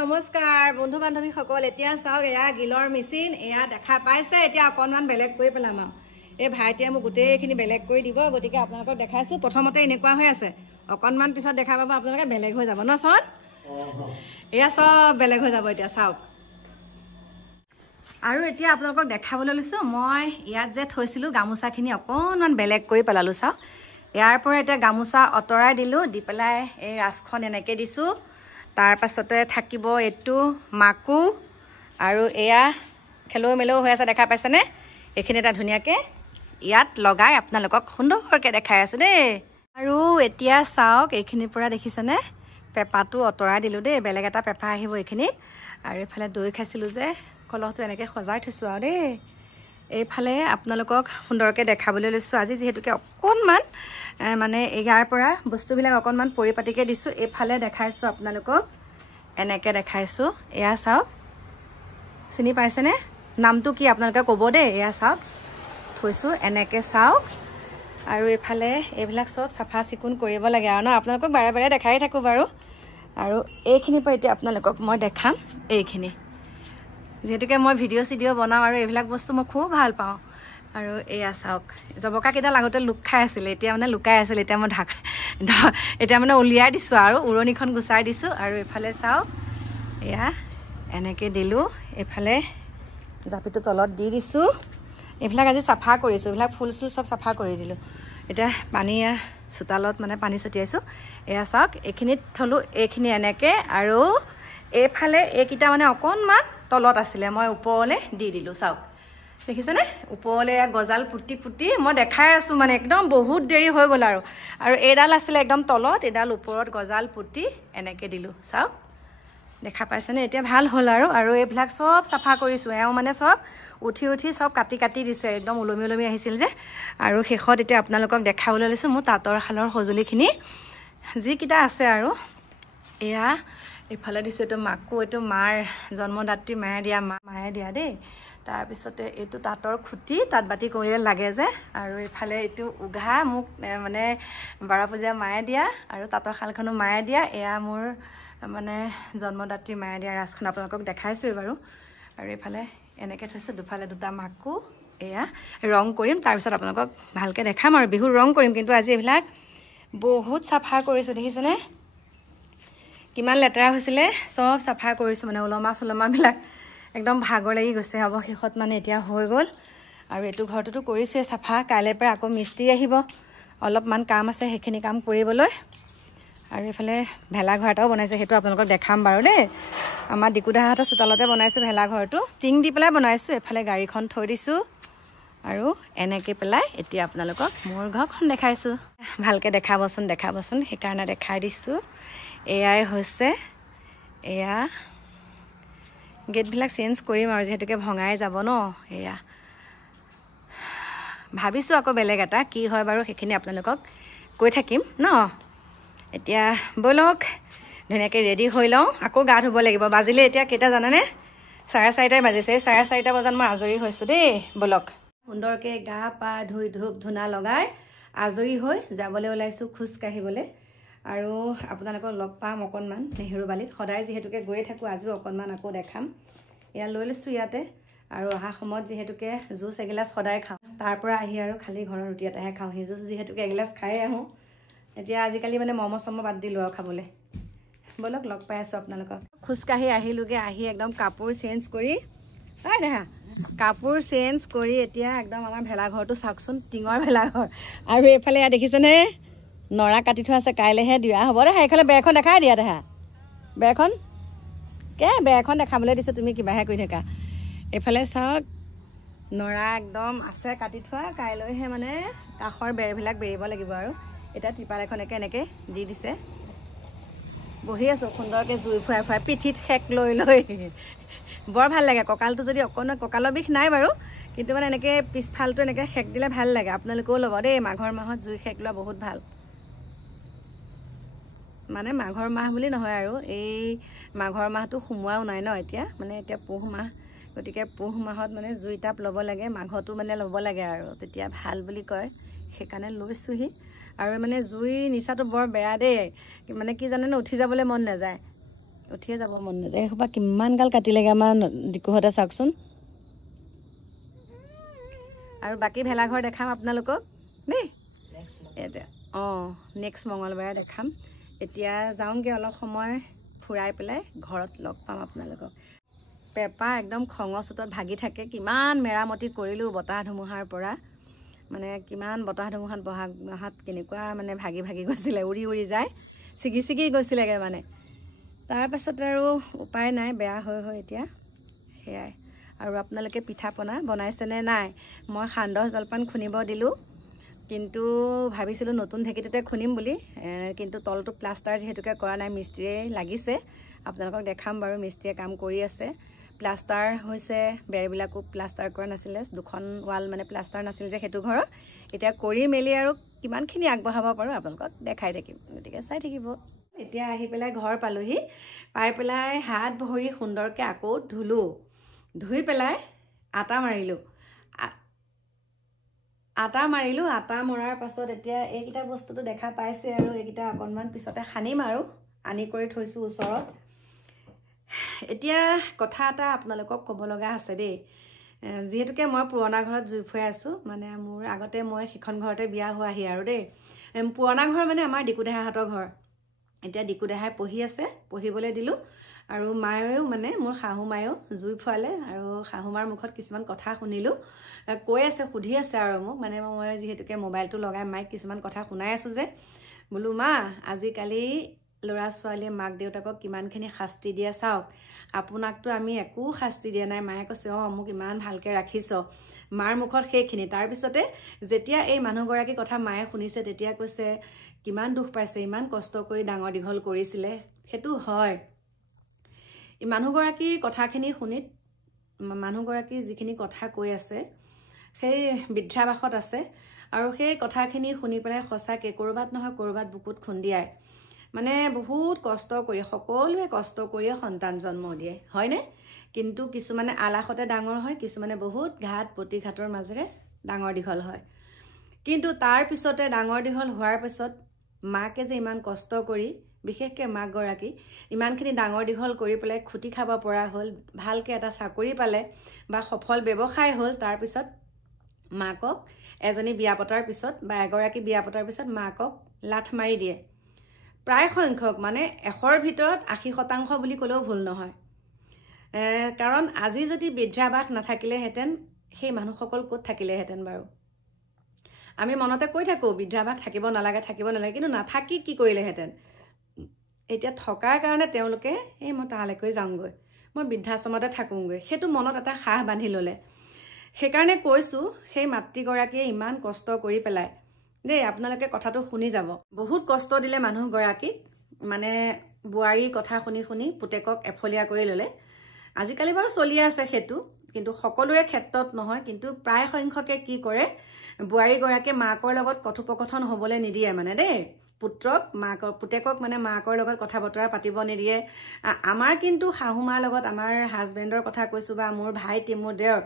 নমস্কাৰ বন্ধু বান্ধৱী সকল এতিয়া চাওক এয়া গিলৰ মেচিন এয়া দেখা পাইছে এতিয়া অকনমান বেলেগ কৰি পেলাম এই ভাইটিয়ে মোক গোটেইখিনি বেলেগ কৰি দিব গতিকে আপোনালোকক দেখাইছো প্ৰথমতে এনেকুৱা হৈ আছে অকনমান পিছত দেখা পাব আপোনালোকে বেলেগ হৈ যাব ন সন এয়া সব বেলেগ হৈ যাব এতিয়া চাওক আৰু এতিয়া আপোনালোকক দেখাবলৈ লৈছো মই ইয়াত যে থৈছিলো গামোচাখিনি অকনমান বেলেগ কৰি পেলালো চাওক ইয়াৰ পৰা এতিয়া গামোচা অতৰাই দিলো দি পেলাই এই ৰাছখন এনেকে দিছো তাৰ পাছতে থাকিব এটু মাকু আৰু এয়া খেলো মেলো হৈ আছে দেখা পাইছেনে এখিনি এটা ধুনিয়াকে ইয়াত লগাই আপোনালোকক সুন্দৰকৈ দেখাই আছো দেই আৰু এতিয়া চাওক এখিনিৰ পৰা দেখিছেনে পেপাটো অতৰাই দিলো দেই বেলেগ এটা পেপা আহিব এখিনি আৰু এফালে দৈ খাইছিলো যে কলহটো এনেকে সজাই থৈছো আৰু দেই এইফালে আপোনালোকক সুন্দৰকৈ দেখাবলৈ লৈছো আজি যেহেতুকে অকনমান মানে ইয়াৰ পৰা বস্তুবিলাক অকনমান পৰিপাটিকে দিছো এইফালে দেখাইছো আপোনালোকক এনেকে দেখাইছো এয়া চাওক চিনি পাইছেনে নামটো কি আপোনালোকে ক'ব দেই এয়া চাওক থৈছো এনেকে চাওক আৰু এইফালে এইবিলাক সব সাফা চিকুন কৰিব লাগে আৰু ন আপোনালোকক বাৰে বাৰে দেখাই থাকো বাৰু আৰু এইখিনি পৰা এতিয়া আপোনালোকক মই দেখাম এইখিনি যেহেতুকে মই ভিডিঅ' বনাওঁ আৰু এইবিলাক বস্তু মই খুব ভাল পাওঁ আৰু এয়া চাওক জবকা কেইডাল আগতে লুক খাই আছিলে এতিয়া মানে লুকাই আছিল এতিয়া মই এতিয়া মানে উলিয়াই দিছো আৰু উৰণিখন গুচাই দিছো আৰু এইফালে চাওক এয়া এনেকে দিলো এইফালে জাপিটো তলত দি দিছো এইবিলাক আজি চাফা কৰিছো এইবিলাক ফুল চুল সব চাফা কৰি দিলো এতিয়া পানী চোতালত মানে পানী ছটিয়াইছো এয়া চাওক এইখিনিত থলো এইখিনি এনেকে আৰু এইফালে এইকিটা মানে অকনমান তলত আছিলে মই ওপৰলে দি দিলো চাওক দেখিছেনে ওপৰলে গজাল পুটি পুটি মই দেখাই আছো মানে একদম বহুত দেৰি হৈ গ'ল আৰু এইডাল আছিলে একদম তলত এডাল ওপৰত গজাল পুটি এনেকে দিলো চাওক দেখা পাইছেনে এতিয়া ভাল হ'ল আৰু এইবিলাক সব চাফা কৰিছো এও মানে সব উঠি সব কাটি দিছে একদম ওলমি আহিছিল যে আৰু শেষত এতিয়া আপোনালোকক দেখাবলৈ লৈছো মোৰ তাঁতৰ শালৰ সজুলিখিনি যিকিটা আছে আৰু এয়া এইফালে দিছো এইটো মাকু এইটো মাৰ জন্মদাত্ৰী মায়ে দিয়া দেই তাৰপিছতে এইটো তাঁতৰ খুঁটি তাঁত বাতি কৰিলে লাগে যে আৰু এইফালে এইটো উঘা মোক মানে বাৰ পূজা মায়ে দিয়া আৰু তাঁতৰ শালখনো মায়ে দিয়া এয়া মোৰ মানে জন্মদাত্ৰী মায়ে দিয়া ৰাছখন আপোনালোকক দেখাইছোৱেই বাৰু আৰু এইফালে এনেকৈ থৈছোঁ দুফালে দুটা মাকু এয়া ৰং কৰিম তাৰপিছত আপোনালোকক ভালকৈ দেখাম আৰু বিহুৰ ৰং কৰিম কিন্তু আজি এইবিলাক বহুত চাফা কৰিছোঁ দেখিছেনে কিমান লেতেৰা হৈছিলে সব চাফা কৰিছোঁ মানে ওলমাবিলাক একদম ভাগৰ লাগি গৈছে অৱশেষত মানে এতিয়া হৈ গ'ল আৰু এইটো ঘৰটোতো কৰিছোৱে চাফা কাইলৈৰ পৰা আকৌ মিস্ত্ৰী আহিব অলপমান কাম আছে সেইখিনি কাম কৰিবলৈ আৰু এইফালে ভেলাঘৰ এটাও বনাইছে সেইটো আপোনালোকক দেখাম বাৰু দেই আমাৰ ডিকুদাহঁতৰ চোতালতে বনাইছোঁ ভেলাঘৰটো টিং দি পেলাই বনাইছোঁ এইফালে গাড়ীখন থৈ দিছোঁ আৰু এনেকৈ পেলাই এতিয়া আপোনালোকক মোৰ ঘৰখন দেখাইছোঁ ভালকৈ দেখাবচোন সেইকাৰণে দেখাই দিছোঁ এয়াই হৈছে এয়া গেটবিলাক চেঞ্জ কৰিম আৰু যেহেতুকে ভঙাই যাব ন এয়া ভাবিছোঁ আকৌ বেলেগ এটা কি হয় বাৰু সেইখিনি আপোনালোকক কৈ থাকিম ন এতিয়া ব'লক ধুনীয়াকৈ ৰেডি হৈ লওঁ আকৌ গা ধুব লাগিব বাজিলে এতিয়া কেইটা জানেনে 4:30 বাজিছে 4:30 বজাত মই আজৰি হৈছোঁ দেই ব'লক সুন্দৰকৈ গা পা ধুই ধূপ ধূনা লগাই আজৰি হৈ যাবলৈ ওলাইছোঁ খোজ কাঢ়িবলৈ আৰু আপোনালোকক লগ পাম অকনমান নেহেৰুবালিত সদায় যেহেতুকে গৈয়ে থাকোঁ আজিও অকনমান আকৌ দেখাম এয়া লৈ লৈছোঁ ইয়াতে আৰু অহা সময়ত যেহেতুকে জুচ এগিলাচ সদায় খাওঁ তাৰ পৰা আহি আৰু খালি ঘৰৰ ৰুটি এটাহে খাওঁ সেই জুচ যেহেতুকে এগিলাচ খাই আহোঁ এতিয়া আজিকালি মানে ম'ম' বাদ দিলোঁ আৰু খাবলৈ ব'লক লগ পাই আছোঁ আপোনালোকক খোজকাঢ়ি আহিলোগৈ আহি একদম কাপোৰ চেঞ্জ কৰি কাপোৰ চেঞ্জ কৰি এতিয়া একদম আমাৰ ভেলাঘৰটো চাওকচোন টিঙৰ ভেলাঘৰ আৰু এইফালে ইয়াত দেখিছেনে নৰা কাটি থোৱা আছে কাইলৈহে দিয়া হ'ব দে এইফালে বেৰখন দেখাই দিয়া দেহা বেৰখন দেখাবলৈ দিছোঁ তুমি কিবাহে কৰি থাকা এইফালে চাওক নৰা একদম আছে কাটি থোৱা কাইলৈহে মানে কাষৰ বেৰবিলাক বেৰিব লাগিব আৰু এতিয়া ত্ৰিপাল এখন এনেকৈ দি দিছে বহি আছোঁ সুন্দৰকৈ জুই ফুৱাই পিঠিত সেক লৈ বৰ ভাল লাগে কঁকালটো যদি অকণমান কঁকালৰ বিষ নাই বাৰু কিন্তু মানে এনেকৈ পিছফালটো এনেকৈ সেক দিলে ভাল লাগে আপোনালোকেও ল'ব দেই মাঘৰ মাহত জুই সেক লোৱা বহুত ভাল মানে মাঘৰ মাহ বুলি নহয় আৰু এই মাঘৰ মাহটো সোমোৱাও নাই ন এতিয়া মানে এতিয়া পুহ মাহ গতিকে পুহ মাহত মানে জুই তাপ ল'ব লাগে মাঘতো মানে ল'ব লাগে আৰু তেতিয়া ভাল বুলি কয় সেইকাৰণে লৈছোঁহি আৰু মানে জুই নিচাটো বৰ বেয়া দেই মানে কি জানেনে উঠি যাবলৈ মন নাযায় উঠিয়ে যাব মন নাযায় এইসোপা কিমান গাল কাটিলেগৈ আমাৰ ডিকুহঁতে চাওকচোন আৰু বাকী ভেলাঘৰ দেখাম আপোনালোকক দেই এতিয়া নেক্সট মঙলবাৰে দেখাম এতিয়া যাওঁগৈ অলপ সময় ফুৰাই পেলাই ঘৰত লগ পাম আপোনালোকক পেপা একদম খঙৰ চোতত ভাগি থাকে কিমান মেৰামতি কৰিলোঁ বতাহ ধুমুহাৰ পৰা মানে কিমান বতাহ ধুমুহাত বহাগ মাহত কেনেকুৱা মানে ভাগি ভাগি গৈছিলে উৰি উৰি যায় ছিগি ছিগি গৈছিলেগৈ মানে তাৰপাছত আৰু উপায় নাই বেয়া হৈ হৈ এতিয়া সেয়াই আৰু আপোনালোকে পিঠা পনা বনাইছেনে নাই মই সান্দহ জলপান খুন্দিব দিলোঁ কিন্তু ভাবিছিলোঁ নতুন ঢেঁকীটোতে খুন্দিম বুলি কিন্তু তলটো প্লাষ্টাৰ যিহেতুকে কৰা নাই মিস্ত্ৰীয়ে লাগিছে আপোনালোকক দেখাম বাৰু মিস্ত্ৰীয়ে কাম কৰি আছে প্লাষ্টাৰ হৈছে বেৰবিলাকো প্লাষ্টাৰ কৰা নাছিলে দুখন ৱাল মানে প্লাষ্টাৰ নাছিল যে সেইটো ঘৰত এতিয়া কৰি মেলি আৰু কিমানখিনি আগবঢ়াব পাৰোঁ আপোনালোকক দেখাই থাকিম গতিকে চাই থাকিব এতিয়া আহি পেলাই ঘৰ পালোহি পাই পেলাই হাত ভৰি সুন্দৰকৈ আকৌ ধুলোঁ ধুই পেলাই আটা মাৰিলোঁ আটা মৰাৰ পাছত এতিয়া এইকেইটা বস্তুটো দেখা পাইছে আৰু এইকেইটা অকণমান পিছতে সানিম আৰু আনি কৰি থৈছোঁ ওচৰত এতিয়া কথা এটা আপোনালোকক ক'ব লগা আছে দেই যিহেতুকে মই পুৰণা ঘৰত জুই ফুৱাই আছোঁ মানে মোৰ আগতে মই সেইখন ঘৰতে বিয়া হোৱাহি আৰু দেই পুৰণা ঘৰ মানে আমাৰ ডিকুদেহাহঁতৰ ঘৰ এতিয়া ডিকুদেহাই পঢ়ি আছে পঢ়িবলৈ দিলোঁ আৰু মায়েও মানে মোৰ শাহু মায়েও জুই ফুৱালে আৰু শাহুমাৰ মুখত কিছুমান কথা শুনিলোঁ কৈ আছে সুধি আছে আৰু মোক মানে মই যিহেতুকে মোবাইলটো লগাই মাইক কিছুমান কথা শুনাই আছোঁ যে বোলো মা আজিকালি ল'ৰা ছোৱালীয়ে মাক দেউতাকক কিমানখিনি শাস্তি দিয়ে চাওক আপোনাকতো আমি একো শাস্তি দিয়া নাই মায়ে কৈছে মোক ইমান ভালকৈ ৰাখিছ মাৰ মুখত সেইখিনি তাৰপিছতে যেতিয়া এই মানুহগৰাকী কথা মায়ে শুনিছে তেতিয়া কৈছে কিমান দুখ পাইছে ইমান কষ্ট কৰি ডাঙৰ দীঘল কৰিছিলে সেইটো হয় মানুহগৰাকীৰ কথাখিনি শুনিত মানুহগৰাকী যিখিনি কথা কৈ আছে সেই বৃদ্ধাবাসত আছে আৰু সেই কথাখিনি শুনি পেলাই সঁচাকৈ ক'ৰবাত নহয় ক'ৰবাত বুকুত খুন্দিয়ায় মানে বহুত কষ্ট কৰি সকলোৱে কষ্ট কৰিয়ে সন্তান জন্ম দিয়ে হয়নে কিন্তু কিছুমানে আলাসতে ডাঙৰ হয় কিছুমানে বহুত ঘাট প্ৰতিঘাতৰ মাজেৰে ডাঙৰ দীঘল হয় কিন্তু তাৰ পিছতে ডাঙৰ দীঘল হোৱাৰ পিছত মাকে যে ইমান কষ্ট কৰি বিশেষকৈ মাকগৰাকী ইমানখিনি ডাঙৰ দীঘল কৰি পেলাই খুটি খাব পৰা হ'ল ভালকৈ এটা চাকৰি পালে বা সফল ব্যৱসায় হ'ল তাৰপিছত মাকক এজনী বিয়া পতাৰ পিছত বা এগৰাকী বিয়া পতাৰ পিছত মাকক লাঠ মাৰি দিয়ে প্ৰায় সংখ্যক মানে 100ৰ ভিতৰত 80% বুলি ক'লেও ভুল নহয় কাৰণ আজি যদি বৃদ্ধাবাস নাথাকিলেহেঁতেন সেই মানুহসকল ক'ত থাকিলেহেঁতেন বাৰু আমি মনতে কৈ থাকোঁ বৃদ্ধাবাস থাকিব নালাগে কিন্তু নাথাকি কি কৰিলেহেঁতেন এতিয়া থকাৰ কাৰণে তেওঁলোকে মই তালৈকৈ যাওঁগৈ মই বৃদ্ধাশ্ৰমতে থাকোঁগৈ সেইটো মনত এটা সাহ বান্ধি ল'লে সেইকাৰণে কৈছোঁ সেই মাতৃগৰাকীয়ে ইমান কষ্ট কৰি পেলাই দেই আপোনালোকে কথাটো শুনি যাব বহুত কষ্ট দিলে মানুহগৰাকীক মানে বোৱাৰীৰ কথা শুনি শুনি পুতেকক এফলীয়া কৰি ল'লে আজিকালি বাৰু চলি আছে সেইটো কিন্তু সকলোৰে ক্ষেত্ৰত নহয় কিন্তু প্ৰায় সংখ্যকে কি কৰে বোৱাৰীগৰাকীয়ে মাকৰ লগত কথোপকথন হ'বলৈ নিদিয়ে মানে দেই পুতেকক মানে মাকৰ লগত কথা বতৰা পাতিব নিদিয়ে আমাৰ কিন্তু শাহুমাৰ লগত আমাৰ হাজবেণ্ডৰ কথা কৈছোঁ বা মোৰ ভাইটি মোৰ দেওৰ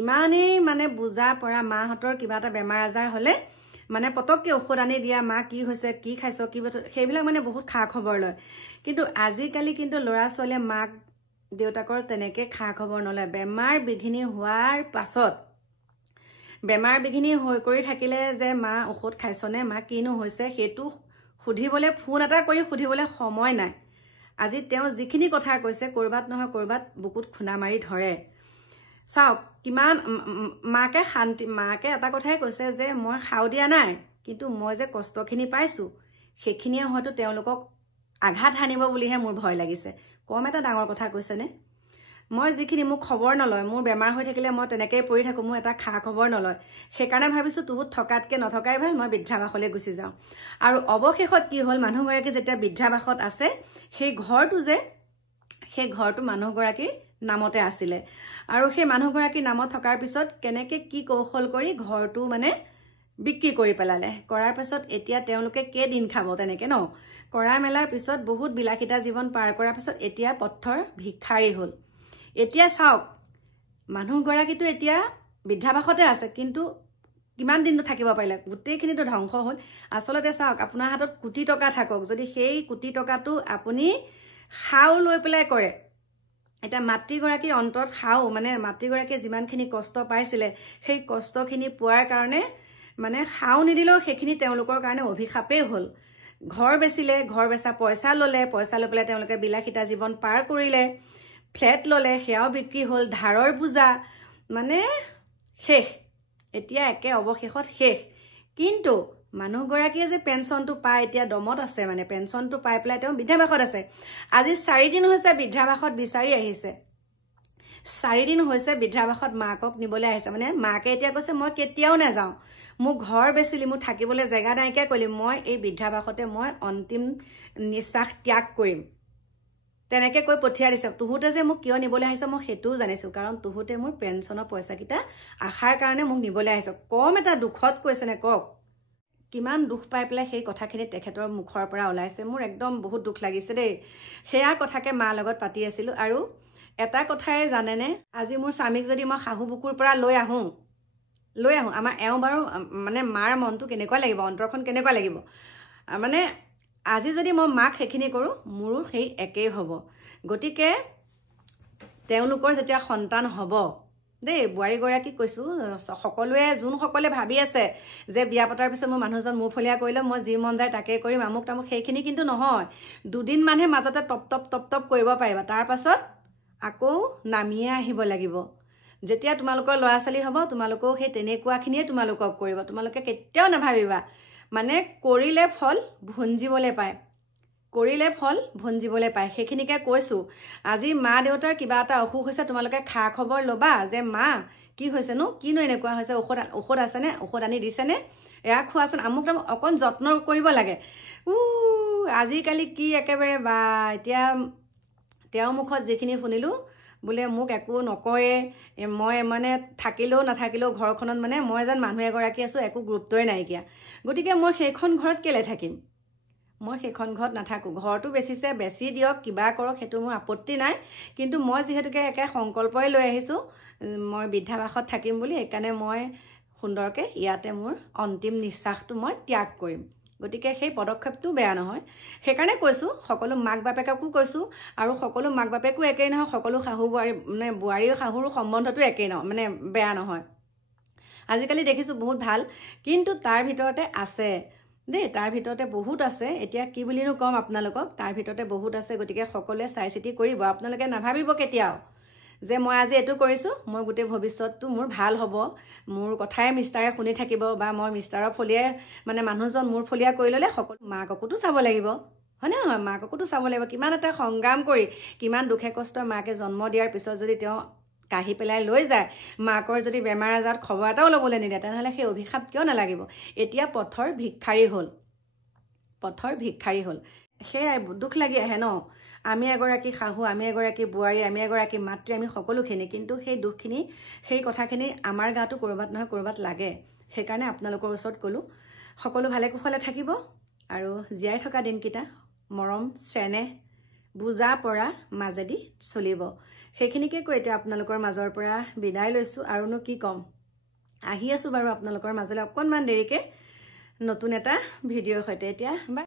ইমানেই মানে বুজা পৰা মাহঁতৰ কিবা এটা বেমাৰ আজাৰ হ'লে মানে পতককৈ ঔষধ আনি দিয়া মা কি হৈছে কি খাইছ কি সেইবিলাক মানে বহুত খা খবৰ লয় কিন্তু আজিকালি কিন্তু ল'ৰা ছোৱালীয়ে মাক দেউতাকৰ তেনেকৈ খা খবৰ নলয় বেমাৰ বিঘিনি হোৱাৰ পাছত বেমাৰ বিঘিনি হৈ কৰি থাকিলে যে মা ঔষধ খাইছনে মা কিনো হৈছে সেইটো সুধিবলৈ ফোন এটা কৰি সুধিবলৈ সময় নাই আজি তেওঁ যিখিনি কথা কৈছে ক'ৰবাত নহয় ক'ৰবাত বুকুত খুন্দা মাৰি ধৰে চাওক কিমান মাকে এটা কথাই কৈছে যে মই খাও দিয়া নাই কিন্তু মই যে কষ্টখিনি পাইছোঁ সেইখিনিয়ে হয়তো তেওঁলোকক আঘাত হানিব বুলিহে মোৰ ভয় লাগিছে কম এটা ডাঙৰ কথা কৈছেনে মই যিখিনি মোক খবৰ নলয় মোৰ বেমাৰ হৈ থাকিলে মই তেনেকৈয়ে পৰি থাকোঁ মোৰ এটা খা খবৰ নলয় সেইকাৰণে ভাবিছোঁ তুহুত থকাতকৈ নথকাই ভাল মই বৃদ্ধাবাসলৈ গুচি যাওঁ আৰু অৱশেষত কি হ'ল মানুহগৰাকী যেতিয়া বৃদ্ধাবাসত আছে সেই ঘৰটো মানুহগৰাকীৰ নামতে আছিলে আৰু সেই মানুহগৰাকীৰ নামত থকাৰ পিছত কেনেকৈ কি কৌশল কৰি ঘৰটো মানে বিক্ৰী কৰি পেলালে কৰাৰ পিছত এতিয়া তেওঁলোকে কেইদিন খাব তেনেকৈ ন কৰা মেলাৰ পিছত বহুত বিলাসিতা জীৱন পাৰ কৰাৰ পিছত এতিয়া পথৰ ভিক্ষাৰী হ'ল এতিয়া চাওক মানুহগৰাকীটো এতিয়া বৃদ্ধাবাসতে আছে কিন্তু কিমান দিনটো থাকিব পাৰিলে গোটেইখিনিতো ধ্বংস হ'ল আচলতে চাওক আপোনাৰ হাতত কোটি টকা থাকক যদি সেই কোটি টকাটো আপুনি খাও লৈ পেলাই কৰে এটা মাতৃগৰাকীৰ অন্তৰত খাও মানে মাতৃগৰাকীয়ে যিমানখিনি কষ্ট পাইছিলে সেই কষ্টখিনি পোৱাৰ কাৰণে মানে খাও নিদিলেও সেইখিনি তেওঁলোকৰ কাৰণে অভিশাপেই হ'ল ঘৰ বেচিলে ঘৰ বেচা পইচা ললে পইচা লৈ পেলাই তেওঁলোকে বিলাসিতা জীৱন পাৰ কৰিলে ফ্লেট ললে সেয়াও বিক্ৰী হ'ল ধাৰৰ পূজা মানে শেষ এতিয়া একে অৱশেষত শেষ কিন্তু মানুহগৰাকীয়ে যে পেঞ্চনটো পায় এতিয়া দমত আছে মানে পেঞ্চনটো পাই পেলাই তেওঁ বৃদ্ধাবাসত আছে আজি 4 দিন হৈছে বৃদ্ধাবাসত বিচাৰি আহিছে 4 দিন হৈছে বৃদ্ধাবাসত মাকক নিবলৈ আহিছে মানে মাকে এতিয়া কৈছে মই কেতিয়াও নাযাওঁ মোক ঘৰ বেচিলি মোক থাকিবলৈ জেগা নাইকিয়া কৰিলি মই এই বৃদ্ধাবাসতে মই অন্তিম নিশ্বাস ত্যাগ কৰিম তেনেকে কৈ পঠিয়াই দিছে তুহুতে যে মোক কিয় নিবলৈ আহিছে মই হেতুও জানিছো কাৰণ তুহুতে মোৰ পেঞ্চনৰ পইচাকিটা আশাৰ কাৰণে মোক নিবলৈ আহিছে কম এটা দুখত কৈছে নে কক কিমান দুখ পাই পেলাই সেই কথাখিনি তেখেতৰ মুখৰ পৰা ওলাইছে মোৰ একদম বহুত দুখ লাগিছে দেই হেয়া কথাকে মা লগত পাতি আছিল আৰু এটা কথাই জানেনে আজি মোৰ স্বামীক যদি মই শাহু বুকুৰ পৰা লৈ আহোঁ আমাৰ এওঁ বাৰু মানে মাৰ মনটো কেনেকুৱা লাগিব অন্তৰখন কেনেকুৱা লাগিব মানে আজি যদি মই মাক সেইখিনি কৰোঁ মোৰো সেই একেই হ'ব গতিকে তেওঁলোকৰ যেতিয়া সন্তান হ'ব দেই বোৱাৰীগৰাকীক কৈছোঁ সকলোৱে যোনসকলে ভাবি আছে যে বিয়া পতাৰ পিছত মোৰ মানুহজন মুফলীয়া কৰিলে মই যি মন যায় তাকে কৰিম আমুক তামুক সেইখিনি কিন্তু নহয় দুদিন মানহে মাজতে টপ কৰিব পাৰিবা তাৰ পাছত আকৌ নামিয়ে আহিব লাগিব যেতিয়া তোমালোকৰ ল'ৰা ছোৱালী হ'ব তোমালোকেও সেই তেনেকুৱাখিনিয়ে তোমালোকক কৰিব তোমালোকে কেতিয়াও নাভাবিবা মানে কৰিলে ফল ভুঞ্জিবলৈ পায় সেইখিনিকে কৈছোঁ আজি মা দেউতাৰ কিবা এটা অসুখ হৈছে তোমালোকে খা খবৰ ল'বা যে মা কি হৈছেনো কিনো এনেকুৱা হৈছে ঔষধ আছেনে ঔষধ আনি দিছেনে এয়া খোৱাচোন আমুক তামুক অকণ যত্ন কৰিব লাগে আজিকালি কি একেবাৰে বা এতিয়া তেওঁৰ মুখত যিখিনি শুনিলোঁ বোলে মোক একো নকয়ে মই মানে থাকিলেও নাথাকিলেও ঘৰখনত মানে মই যেন মানুহ এগৰাকী আছোঁ একো গুৰুত্বই নাইকিয়া গতিকে মই সেইখন ঘৰত কেলে থাকিম মই সেইখন ঘৰত নাথাকোঁ ঘৰটো বেচিছে বেচি দিয়ক কিবা কৰক সেইটো মোৰ আপত্তি নাই কিন্তু মই যিহেতুকে একে সংকল্পই লৈ আহিছোঁ মই বৃদ্ধাবাসত থাকিম বুলি সেইকাৰণে মই সুন্দৰকৈ ইয়াতে মোৰ অন্তিম নিশ্বাসটো মই ত্যাগ কৰিম গতিকে সেই পদক্ষেপটো বেয়া নহয় সেইকাৰণে কৈছোঁ সকলো মাক বাপেককো কৈছোঁ আৰু সকলো মাক বাপেকো একেই নহয় সকলো শাহু বোৱাৰী মানে বোৱাৰী শাহুৰ সম্বন্ধটো একেই নহয় মানে বেয়া নহয় আজিকালি দেখিছোঁ বহুত ভাল কিন্তু তাৰ ভিতৰতে আছে দেই তাৰ ভিতৰতে বহুত আছে এতিয়া কি বুলিনো ক'ম আপোনালোকক তাৰ ভিতৰতে বহুত আছে গতিকে সকলোৱে চাই চিতি কৰিব আপোনালোকে নাভাবিব কেতিয়াও যে মই আজি এইটো কৰিছোঁ মই গোটেই ভৱিষ্যতটো মোৰ ভাল হ'ব মোৰ কথাই মিষ্টাৰে শুনি থাকিব বা মই মিষ্টাৰৰ ফলিয়াই মানে মানুহজন মোৰ ফলিয়া কৰি ল'লে সকলো মাককোতো চাব লাগিব হয়নে নহয় মাককোতো চাব লাগিব কিমান এটা সংগ্ৰাম কৰি কিমান দুখে কষ্ট মাকে জন্ম দিয়াৰ পিছত যদি তেওঁ কাঢ়ি পেলাই লৈ যায় মাকৰ যদি বেমাৰ আজাৰত খবৰ এটাও ল'বলৈ নিদিয়ে তেনেহ'লে সেই অভিশাপ কিয় নালাগিব এতিয়া পথৰ ভিক্ষাৰী হ'ল সেয়াই দুখ লাগি আহে ন আমি এগৰাকী শাহু আমি এগৰাকী বোৱাৰী আমি এগৰাকী মাতৃ আমি সকলোখিনি কিন্তু সেই দুখখিনি সেই কথাখিনি আমাৰ গাটো ক'ৰবাত নহয় ক'ৰবাত লাগে সেইকাৰণে আপোনালোকৰ ওচৰত ক'লোঁ সকলো ভালে কুশলে থাকিব আৰু জীয়াই থকা দিনকেইটা মৰম চেনেহ বুজা পৰা মাজেদি চলিব সেইখিনিকে কৈ এতিয়া আপোনালোকৰ মাজৰ পৰা বিদায় লৈছোঁ আৰুনো কি ক'ম আহি আছোঁ বাৰু আপোনালোকৰ মাজলৈ অকণমান দেৰিকৈ নতুন এটা ভিডিঅ'ৰ সৈতে এতিয়া